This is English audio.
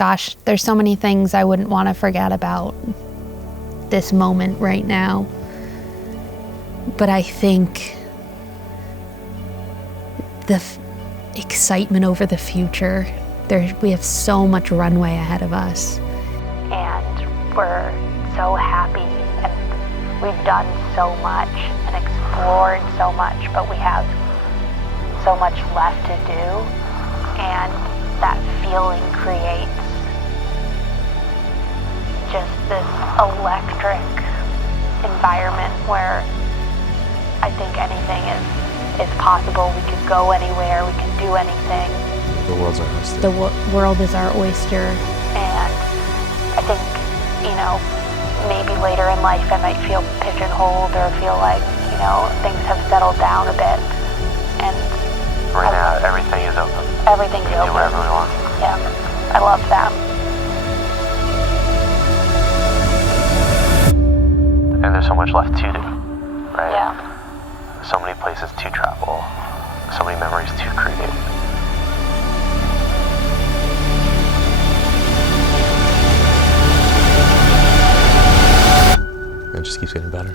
gosh, there's so many things I wouldn't want to forget about this moment right now. But I think the excitement over the future, we have so much runway ahead of us. And we're so happy, and we've done so much and explored so much, but we have so much left to do, and that feeling creates just this electric environment where I think anything is possible. We could go anywhere, we can do anything. The world's our oyster. The world is our oyster. And I think, you know, maybe later in life I might feel pigeonholed or feel like, you know, things have settled down a bit. And right now, everything is open. Everything's we can open. do whatever we want. Yeah, I love that. And there's so much left to do, right? Yeah. So many places to travel, so many memories to create. It just keeps getting better.